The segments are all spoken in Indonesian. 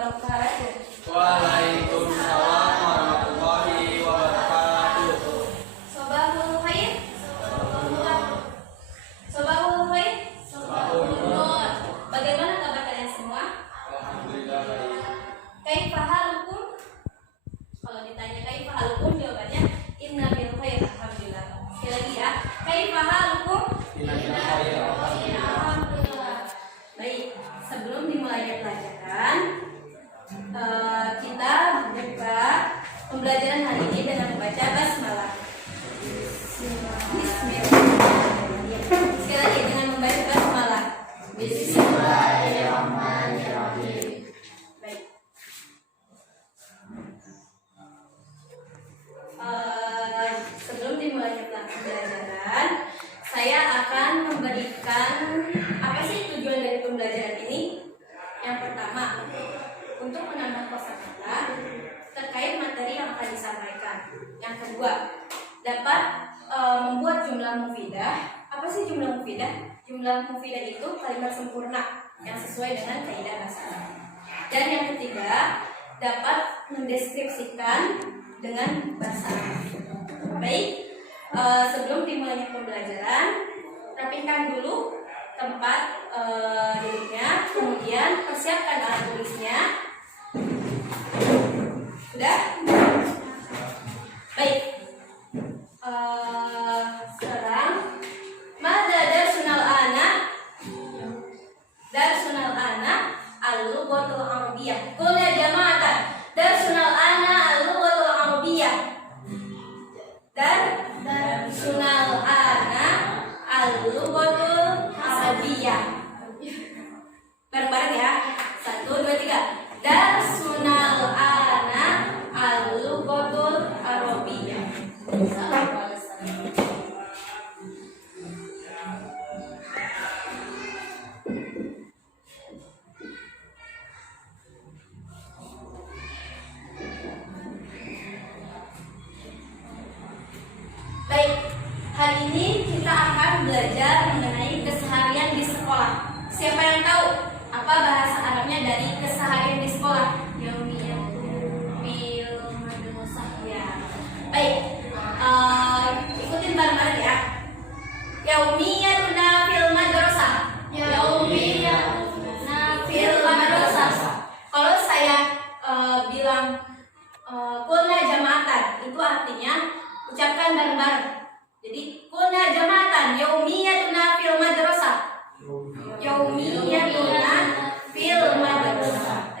wabarakatuh. Waalaikumsalam warahmatullahi wabarakatuh. Sobahul khair. Sobahul khair. Sobahul nur. Bagaimana kabar kalian semua? Alhamdulillah baik. Kaifa halukum? Kalau ditanya kaifa halukum, jawabannya inna bil khair. Alhamdulillah. Sekali lagi ya. Kaifa halukum? Inna bil khair. Alhamdulillah. Baik, sebelum dimulainya pelajaran, kita buka pembelajaran hari ini dengan membaca basmalah. Bismillahirrahmanirrahim. Sekali lagi dengan membaca basmalah. Bismillahirrahmanirrahim. Baik. Sebelum dimulainya pembelajaran, saya akan memberikan apa sih tujuan dari pembelajaran ini. Yang pertama, untuk menambah kosakata terkait materi yang akan disampaikan. Yang kedua, dapat membuat jumlah mufidah. Apa sih jumlah mufidah? Jumlah mufidah itu kalimat sempurna yang sesuai dengan kaidah bahasa Arab. Dan yang ketiga, dapat mendeskripsikan dengan bahasa Arab. Baik, sebelum dimulainya pembelajaran, rapikan dulu tempat duduknya, kemudian persiapkan alat tulisnya. Sudah? Baik. Sekarang mada darsunal ana? Darsunal ana al-lughatul arabiyyah. Qul ya jama'atan, darsunal ana al-lughatul arabiyyah. Darsunal ana al-lughatul arabiyyah. Bareng-bareng ya. 1, 2, 3. Darsunal ana al-lughatul arabiyyah. Baik, hari ini kita akan belajar mengenai keseharian di sekolah. Siapa yang tahu apa bahasa Arabnya dari keseharian di sekolah? Bil madrasah ya. Baik, ikutin bareng-bareng ya. Yaumiyatuna fil madrasah. Yaumiyatuna fil madrasah. Kalau saya bilang qulna jama'atan, itu artinya ucapkan bareng-bareng. Jadi qulna jama'atan yaumiyatuna fil madrasah. Yaumiyatuna fil madrasah.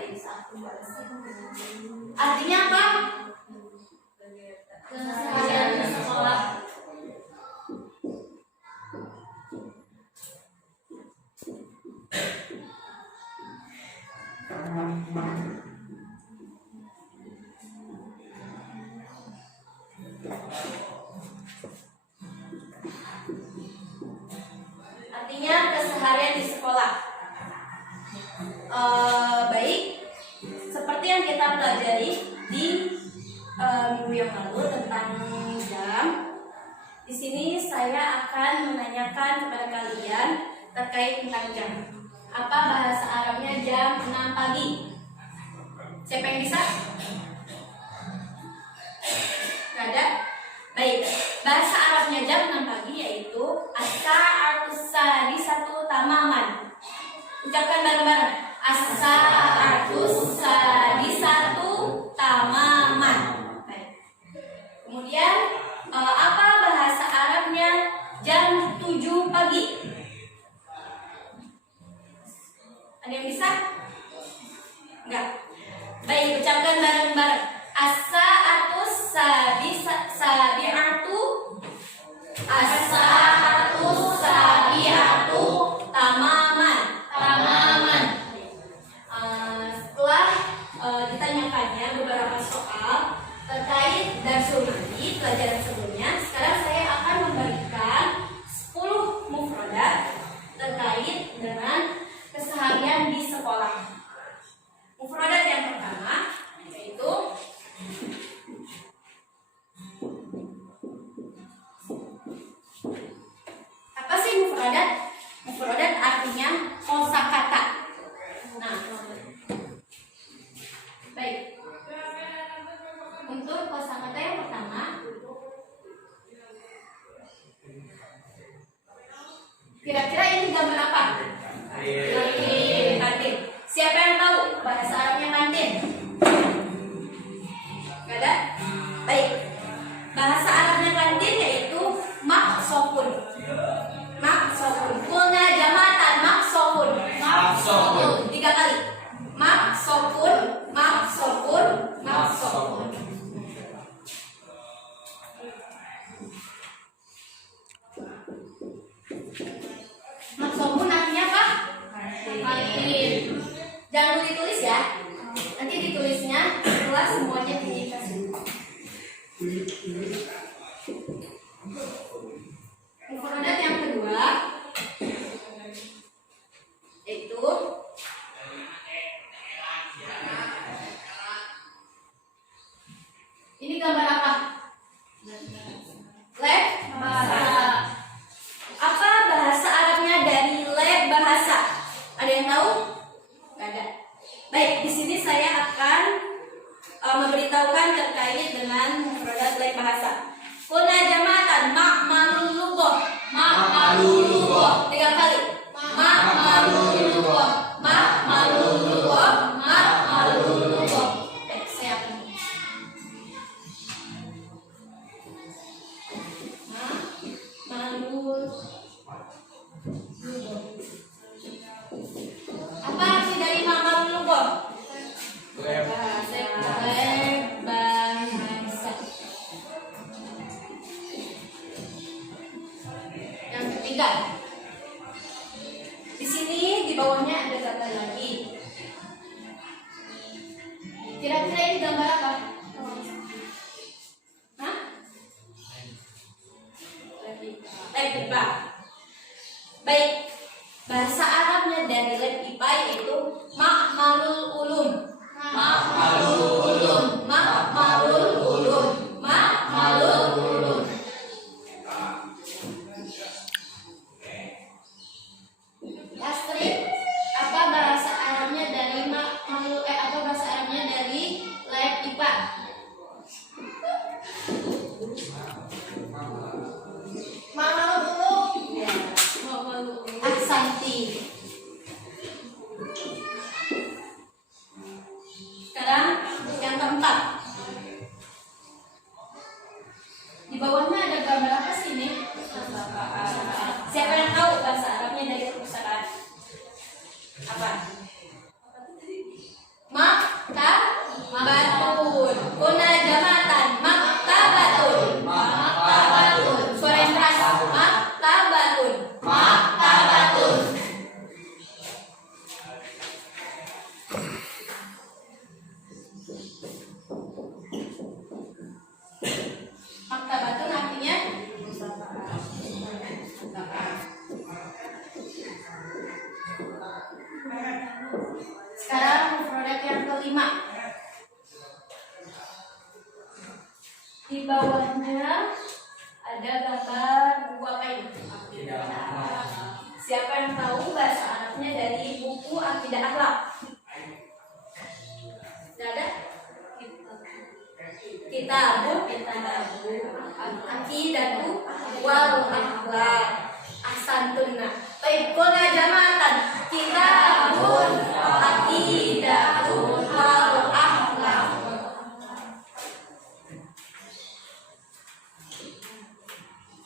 Artinya apa? Keseharian di sekolah. Artinya keseharian di sekolah. Baik, seperti yang kita pelajari di minggu yang lalu tentang jam. Di sini saya akan menanyakan kepada kalian terkait tentang jam. Apa bahasa Arabnya jam 6 pagi? Siapa yang bisa? Gak ada? Baik, bahasa Arabnya jam 6 pagi yaitu as-sa'atus sadisatu tamaman. Ucapkan bareng-bareng. As-sa'atus sadisatu tamaman. Baik. Kemudian apa bahasa Arabnya jam 7 pagi? Ada yang bisa? Enggak. Baik, ucapkan bareng-bareng. As-sa'atus sabi'atu. As-sa'atus sabi'atu tamaman. Tamaman. Setelah ditanyakannya beberapa soal terkait darsul madi pelajaran sebelumnya, sekarang saya akan memberikan 10 mufradat terkait dengan keseharian di sekolah. Mufradat yang pertama yaitu apa sih mufradat? Mufradat artinya kosakata. Nah, Ada yang tahu? Nggak ada. Baik, di sini saya akan memberitahukan terkait dengan mufradat lain bahasa. Kuna jamatan ma'malul lughah. Ma'malul lughah. 3 kali. Ma'malul lughah. Ma'malul lughah. Ma'malul lughah. Baik, saya akan ma'malul lughah. Apa arti dari ma'malul lughah? Leb bahasa. Yang ketiga, di sini di bawahnya ada gambar lagi. Kira-kira ini gambar apa? Hah? Lab IPA. Baik, bahasa Arabnya dari lab IPA yaitu ma'malul ulum. Ma'malul ulum. Ma'malul ulum. Ma'malul ulum. Astrid, apa bahasa Arabnya dari apa bahasa Arabnya dari lab IPA? Ma'malul ulum. Ya, ma'malul ulum. Aksanti. Sekarang yang keempat. Di bawahnya ada gambar apa sih ini? Siapa yang tahu bahasa Arabnya dari perpustakaan? Apa? Maktabatun. Kuna jamatan. Maktabatun. Maktabatun. Suara yang keras. Maktabatun. Maktabatun. Maktabatun artinya sekarang produk yang kelima. Di bawahnya ada gambar buku apa ini? Siapa yang tahu bahasa Arabnya dari buku Aqidah Akhlak? Tidak ada? Kitabun Aqidatu wal Akhlaq. Ahsantuna. Baik, kuna jamatan kitabun Aqidatu wal Akhlaq.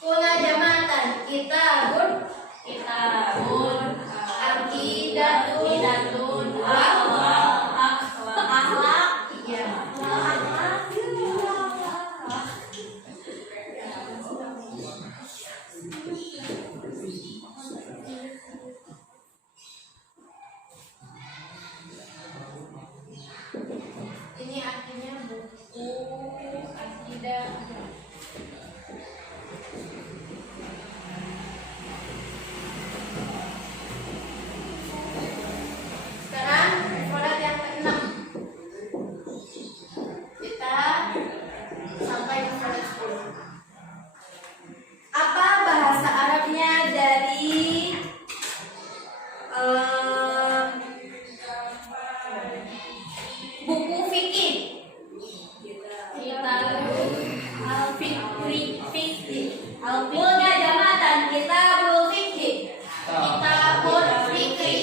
Kuna jamatan kitabun Aqidatu wal Akhlaq. Ya. Ini artinya buku akidah. Sekarang produk yang keenam. Kita sampai ke produk 10. Apa bahasa Arabnya dari buku fikih? Al-Fiqhnya jamatan kitabul fikih. Kitabul fikih.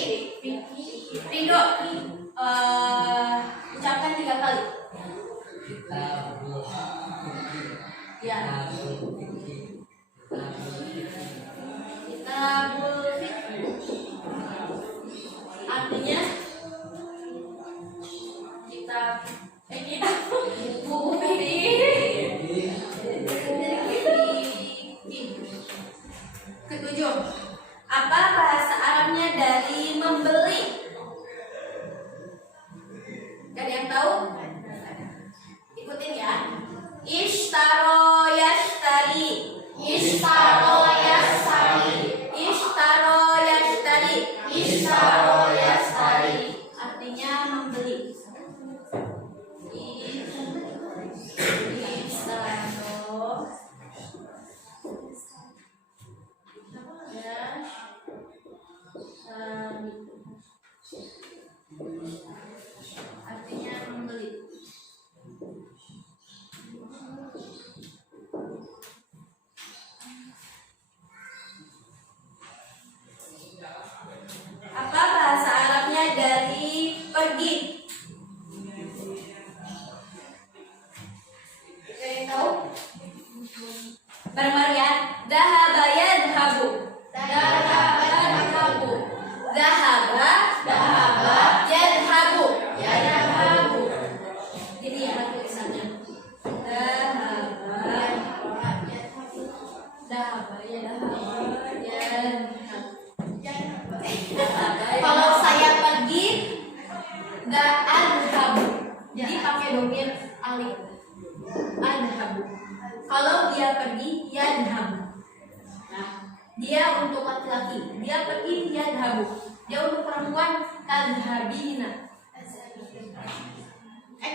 Ringo, ucapkan 3 kali. Ya. Kitabul fikih. Artinya kitab buku fikih. Ketujuh, apa bahasa Arabnya dari membeli? Gak ada yang tahu? Ikutin ya. Ishtaro yashtari. Ishtaro yashtari. Ishtaro yashtari. Ishtaro yashtari. Artinya membeli. Ishtaro Artinya membeli. Apa bahasa Arabnya dari pergi? Ada yang tahu? Bareng-bareng ya. Dhahaba yadhabu. Dhahaba yadhabu. Dhahaba yadhabu. Ini ya tulisannya. Dhahaba yadhabu. Kalau saya pergi, adhabu. Jadi pakai domir alif. Adhabu. Kalau dia pergi, yadhabu. Nah, dia untuk laki-laki, dia pergi, yadhabu. Dia untuk perempuan, tadhabina.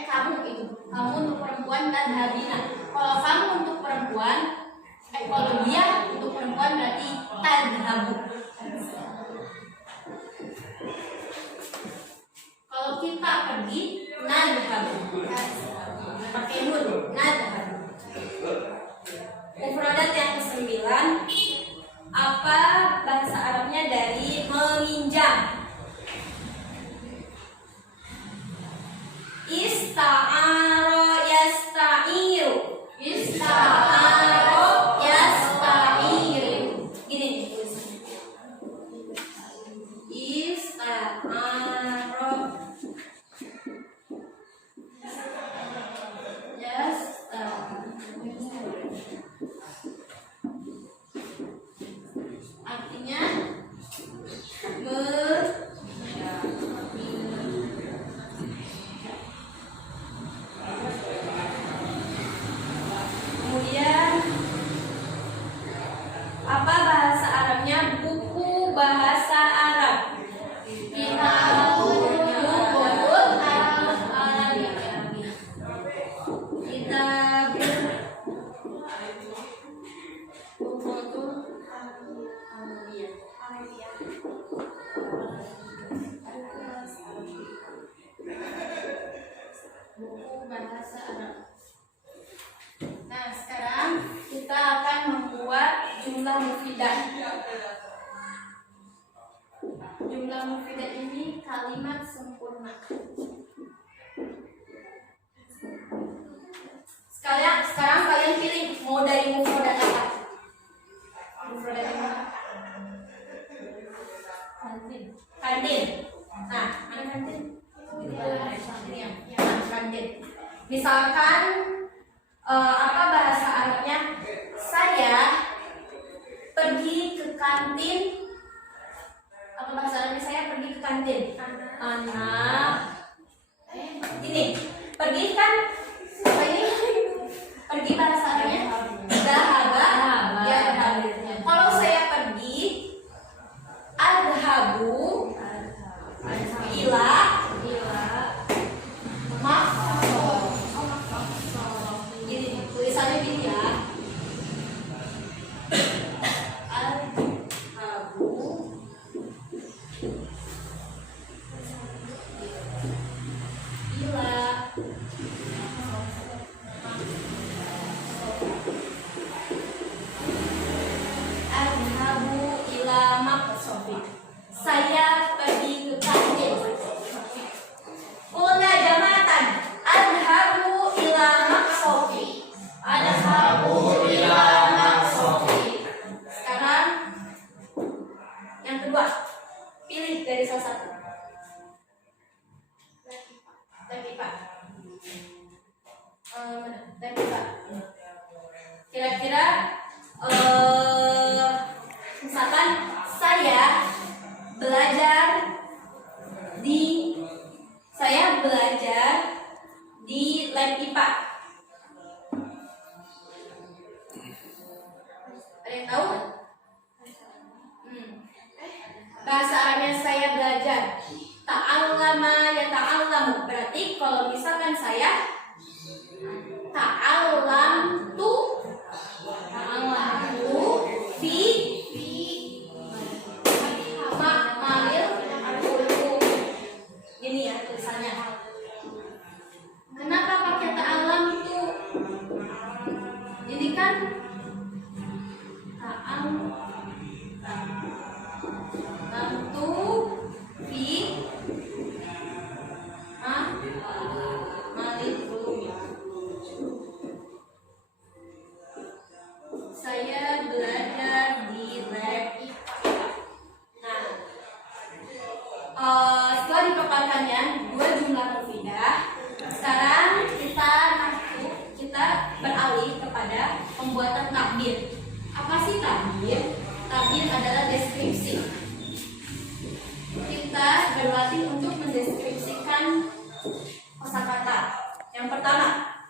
Kamu itu, kamu untuk perempuan, tadhabina. Kalau kamu untuk perempuan, kalau dia untuk perempuan berarti tadhabu. Kalau kita pergi, nadhabu. Pakai nun, nadhabu. Mufradat yang ke-9. Apa bahasa Arabnya dari meminjam? Ista'ara yasta'iru. Ista'ara yasta'iru. Gini nih tulisannya. Ista'ara yasta'iru. Artinya kemudian apa bahasa Arabnya buku bahasa Arab? Buku bahasa Arab. Nah, sekarang kita akan membuat jumlah mufidah. Jumlah mufidah ini kalimat sempurna. Sekarang kalian pilih mau dari mufradat apa? Mufradat yang mana? Kantin. Nah, mana kantin? Kantin. Misalkan apa bahasa Arabnya? Saya pergi ke kantin. Apa bahasa Arabnya saya pergi ke kantin? Anak. Ini pergi kan? Apa ini? Pergi bahasa Arabnya? Dhahaba. Yadhabu. Kalau saya pergi, adhabu ila gini tulisannya gini ya. Adhabu ila maqsofi. Saya pergi ke kantin. Qulna jamatan adhabu ila maqsofi. Adhabu ila maqsofi. Sekarang yang kedua, pilih dari salah satu. Latifah. Latifah. Kira-kira misalkan saya belajar di lab IPA. Ada yang tahu? Bahasa Arabnya saya belajar. Ta'allama ya ta'allamu. Berarti kalau misalkan saya ta'allamtu fi ma'malil Setelah dipaparkannya dua jumlah mufidah, sekarang kita beralih kepada pembuatan takbir. Apa sih takbir? Takbir adalah deskripsi. Kita berlatih untuk mendeskripsikan kosakata. Yang pertama,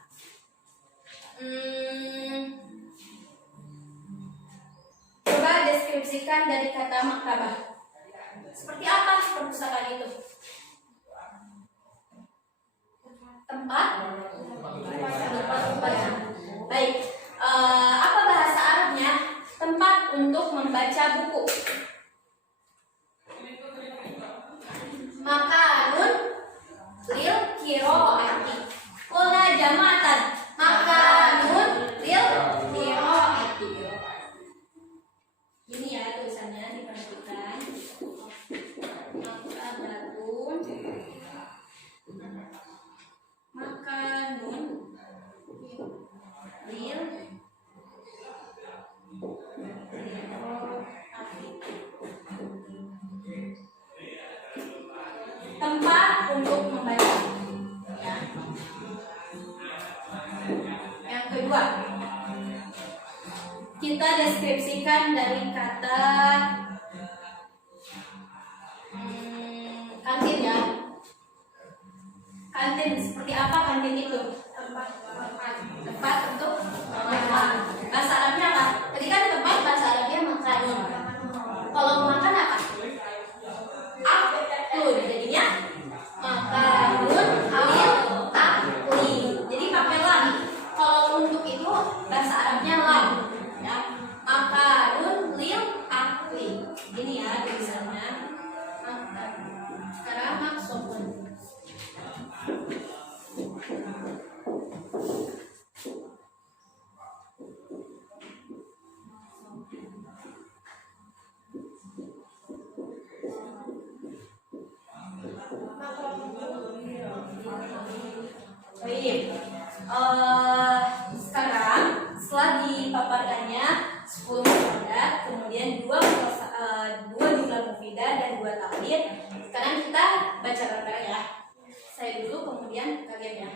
coba deskripsikan dari kata maktabah. Seperti apa perpustakaan itu? Tempat membaca. Baik. Apa bahasa Arabnya? Tempat untuk membaca buku. Makanun lil qiraati. Qulna jama'atan. Makanun lil qiraati. Ini ya tulisannya, diperhatikan. Maktabatun makanun lil tempat untuk membaca. Ya. Yang kedua, kita deskripsikan dari kata kantin ya. Kantin, seperti apa kantin itu? Tempat untuk makan. Bahasa Arabnya apa? Tadi kan tempat bahasa Arabnya makan. Kalau makan apa? Akul, jadinya makanun lil akli. Jadi pakai lam. Kalau untuk itu bahasa Arabnya lam. Ya. Makanun lil akli. Ini ya tulisannya. Sekarang maksudun. Baik. Sekarang setelah dipaparkannya 10 mufidah, kemudian dua jumlah mufidah dan 2 takbir. Sekarang kita baca bareng-bareng ya. Saya dulu, kemudian kalian ya.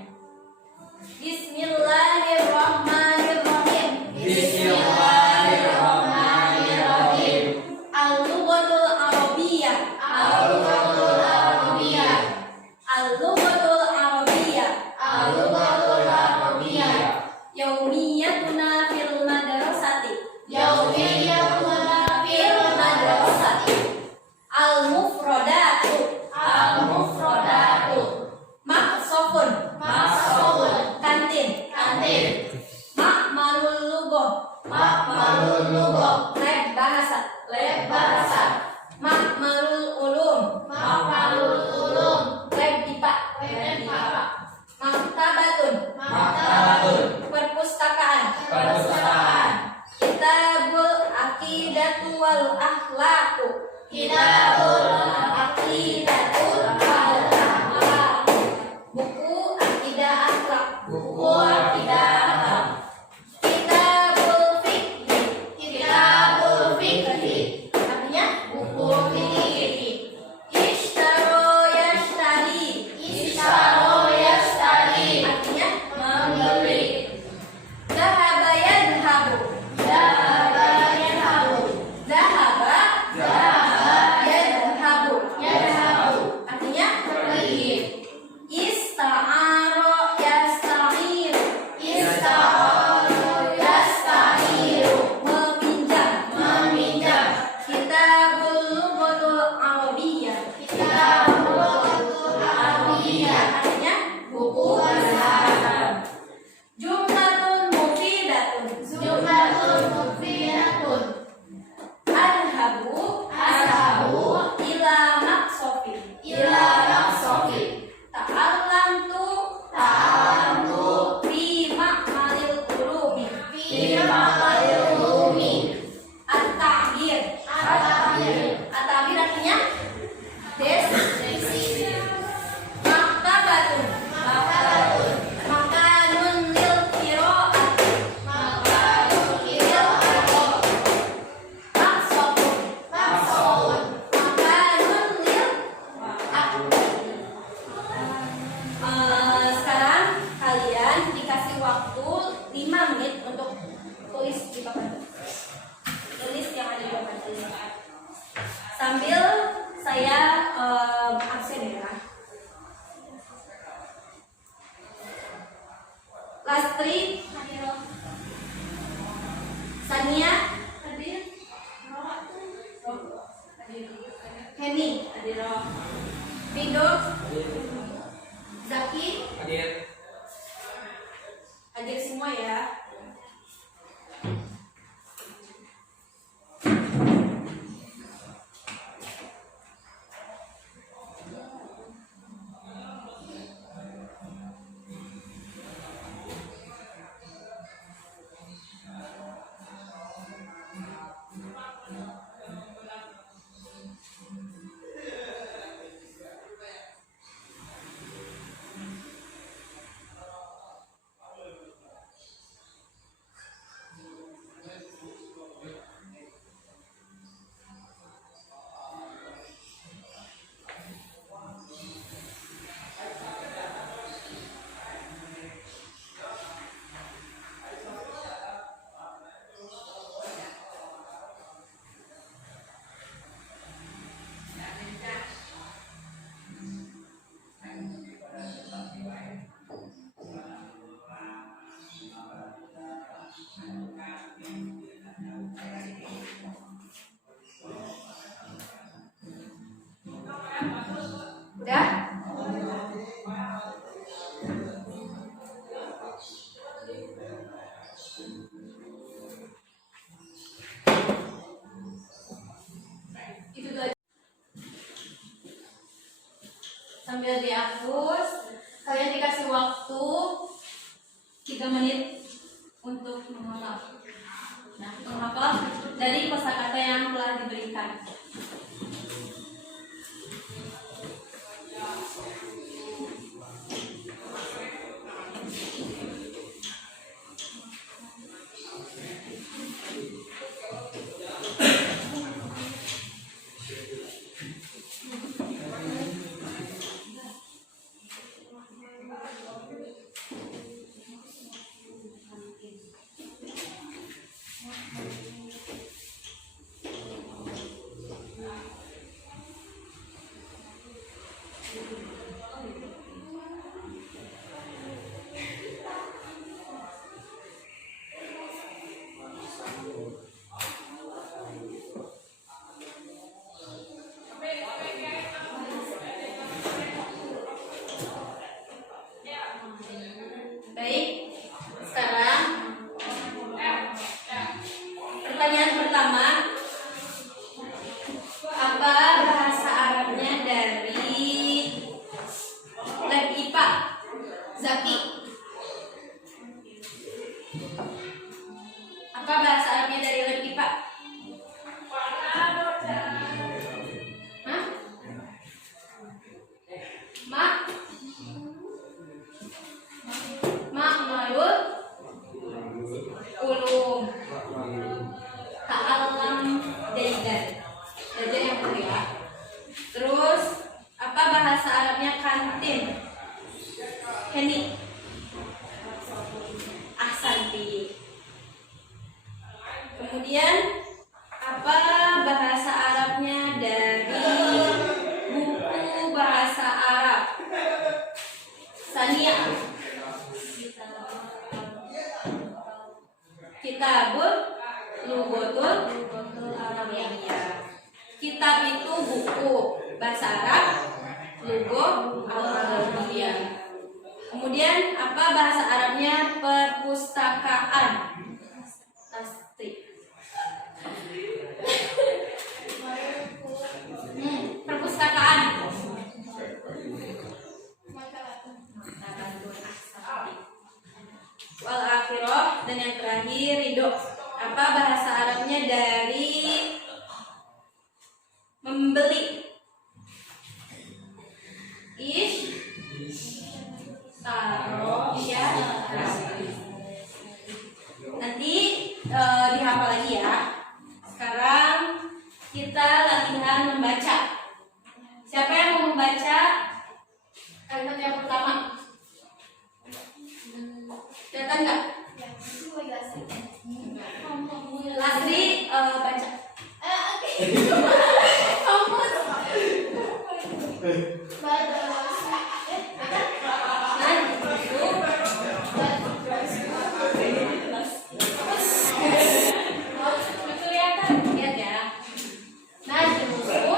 Bismillahirrahmanirrahim. Bismillahirrahmanirrahim. Al-lughatul arabiyyah. Al-lughatul arabiyyah. Al-lughatul arabiyyah. Al-lughatul arabiyyah. Yaumiyatuna fil madrasati. Yaumiyatuna fil madrasati. Al-mufradatu. Al-mufradatu. Maksofun. Maksofun. Kantin. Kantin. Mak Zaki, Hadir. hadir semua ya. Udah? Itu dulu aja. Sambil dihapus, kalian dikasih waktu 3 menit untuk menghafal. Nah, menghafal dari kosakata yang telah diberikan. Baik, sekarang pertanyaan pertama, apa bahasa Arabnya dari lab IPA? Zaki, apa bahasa Arabnya dari lab IPA? Hah? Mak? Makmalul ulum ta'allam jaidan. Belajar yang benar ya. Terus apa bahasa Arabnya kantin? Henny. Ahsanti. Kemudian apa bahasa Arabnya dari buku bahasa Arab? Sania. Kitabul Lughatul Arabiyah. Kitab itu buku bahasa Arab, lugha Al-Arabiyah. Kemudian apa bahasa Arabnya perpustakaan? Pasti. Perpustakaan. Wal akhirah, dan yang terakhir ridho. Apa bahasa Arabnya dari membeli? Taruh ya. Nanti dihafal lagi ya. Sekarang kita latihan membaca. Siapa yang mau membaca kalimat yang pertama? Kelihatan nggak? Lasri baca. Lihat ya. Najmusu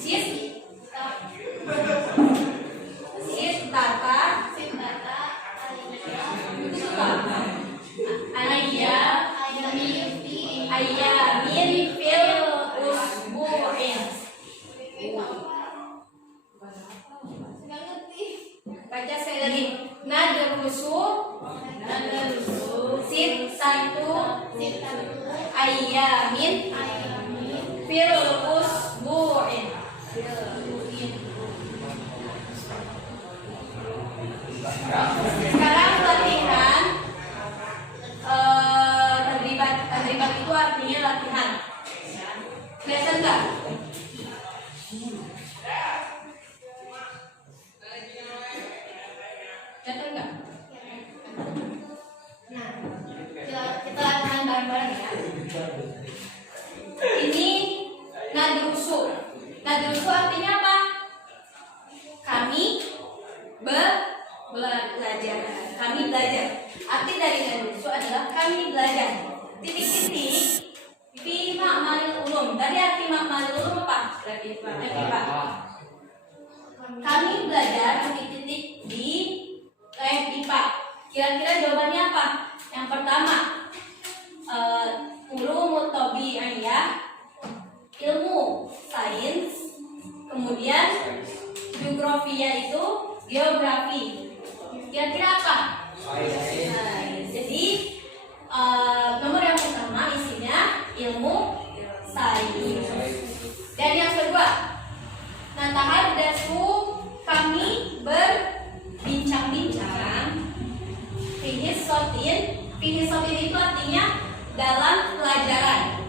sis Nadrusu sit satu ayamin fil usbu'in. Sekarang latihan. Tadribat itu artinya latihan. Kelihatan nggak? Kelihatan nggak? Nah, kita latihan bareng-bareng ya. Ini nadrusu. Nadrusu artinya apa? Kami belajar. Kami belajar. Arti dari nadrusu adalah kami belajar. Titik-titik fi ma'malil ulum. Tadi arti ma'malil ulum apa? Berarti Pak. Kami belajar titik-titik di IPA. Kira-kira jawabannya apa? Yang pertama, ulumut tabi'iyah, ilmu sains. Kemudian geografia itu geografi. Kira-kira apa? Sains. Jadi nomor yang pertama isinya ilmu sains. Dan yang kedua, natahaddatsu, kami berbincang-bincang. Fihisotin itu artinya dalam pelajaran.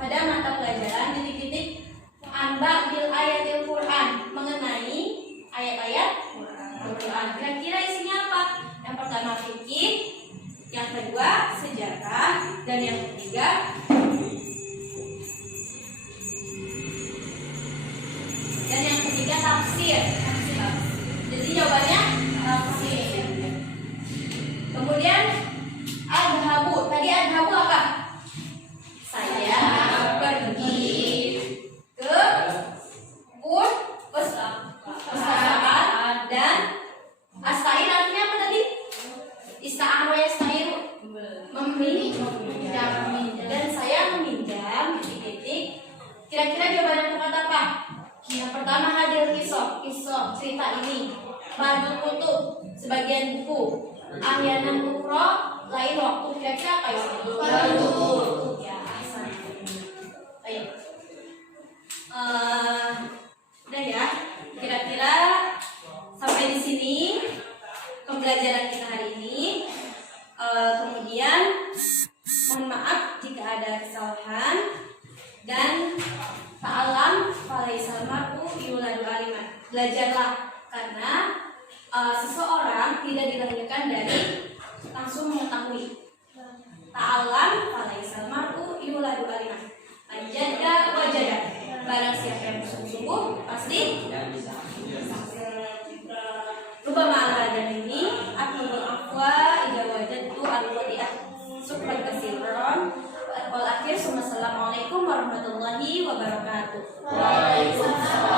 Pada mata pelajaran titik-titik amba bil ayatil Quran, mengenai ayat-ayat Quran. Kira-kira isinya apa? Yang pertama fikih, yang kedua sejarah, dan yang ketiga tafsir. Jadi jawabannya tafsir. Kemudian adhabu. Tadi adhabu apa? Saya pergi ke pustakaan. Dan astair artinya apa tadi? Ista'ar wa yasta'ir, meminjam. Dan saya meminjam titik-titik. Kira-kira jawaban yang tepat apa? Yang pertama hadir kisah cerita ini. Ba'dul kutub, sebagian buku. Ahyanan ukra, lain waktu. Kira-kira apa itu? Ya, asal. Ayo. Udah ya. Kira-kira sampai di sini pembelajaran kita hari ini. Kemudian mohon maaf jika ada kesalahan. Dan ta'alam falaisal mar'u yuladu aliman. Belajarlah, karena seseorang tidak dilahirkan dari langsung mengetahui. Ta'alam falaisal mar'u yuladu aliman. Ajada wajada. Barang siapa yang bersungguh-sungguh pasti bisa. Lupa malah dan ini atlubul afwa idza wajadtu al-qadi'ah. Syukran katsiran. Wal akhir, assalamualaikum warahmatullahi wabarakatuh. Waalaikumsalam.